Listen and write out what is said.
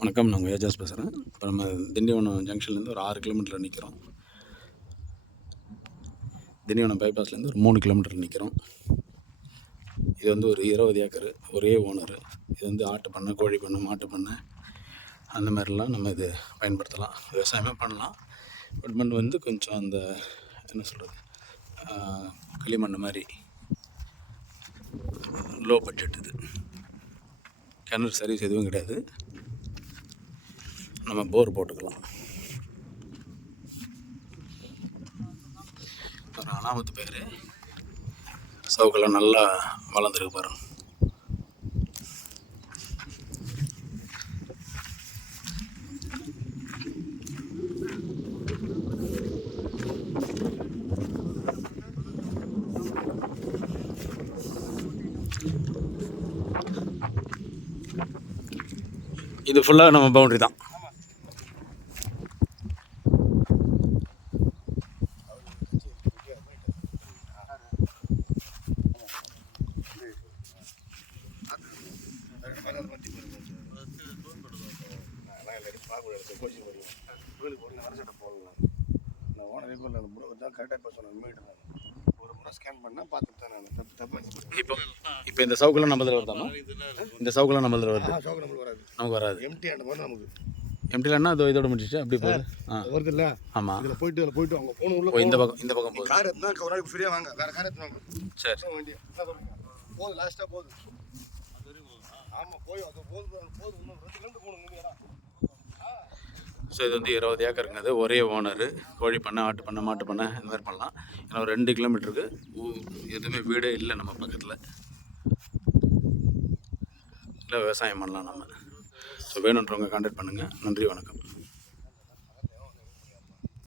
வணக்கம், நான் ஏஜாஸ் பேசுகிறேன். இப்போ நம்ம திண்டிவனம் ஜங்ஷன்லேருந்து ஒரு 6 கிலோமீட்டர் நிற்கிறோம். திண்டிவனம் பைபாஸ்லேருந்து ஒரு 3 கிலோமீட்டர் நிற்கிறோம். இது வந்து ஒரு 20 ஏக்கர், ஒரே ஓனரு. இது வந்து ஆட்டு பண்ணை, கோழி பண்ணை, மாட்டு பண்ணை அந்த மாதிரிலாம் நம்ம இது பயன்படுத்தலாம். விவசாயமே பண்ணலாம். பட் மண் வந்து கொஞ்சம் அந்த என்ன சொல்கிறது, களிமண் மாதிரி லோ பட்ஜெட். இது கிணறு சர்வீஸ் எதுவும் கிடையாது. நம்ம போர் போட்டுக்கலாம். ஒரு அனாமத்து பேர் சவுக்கெல்லாம் நல்லா வளர்ந்துருக்கு பாருங்க. இது ஃபுல்லாக நம்ம பவுண்ட்ரி தான். இப்போ இந்த சவுக்கெல்லாம் நம்மளதில் வருதாமா? இந்த சவுக்கெல்லாம் நம்மளதில் வருது. நமக்கு வராது. எம்டிலன்னா அது இதோட முடிச்சிச்சு அப்படி போகுது. வருது இல்லை? ஆமாம். இதில் போயிட்டு அவங்க போகணும் உள்ள. இந்த பக்கம் போகுது. கார் எடுத்துனா ஒரு நாளைக்கு ஃப்ரீயாக வாங்க, வேறு கார் எடுத்துனாங்க. சரி, வண்டி போதும், லாஸ்ட்டாக போகுது. ஆமாம், போய் அது போதும் இன்னும் 2 கிலோமீட்டர் போகணும். ஸோ இது வந்து 20 ஏக்கருங்கிறது ஒரே ஓனரு. கோழி பண்ணை, ஆட்டு பண்ணை, மாட்டு பண்ணை இந்த மாதிரி பண்ணலாம். ஏன்னா ஒரு 2 கிலோமீட்டருக்கு எதுவுமே வீடே இல்லை நம்ம பக்கத்தில். இல்லை விவசாயம் பண்ணலாம் நம்ம. ஸோ வேணுன்றவங்க கான்டாக்ட் பண்ணுங்கள். நன்றி, வணக்கம்.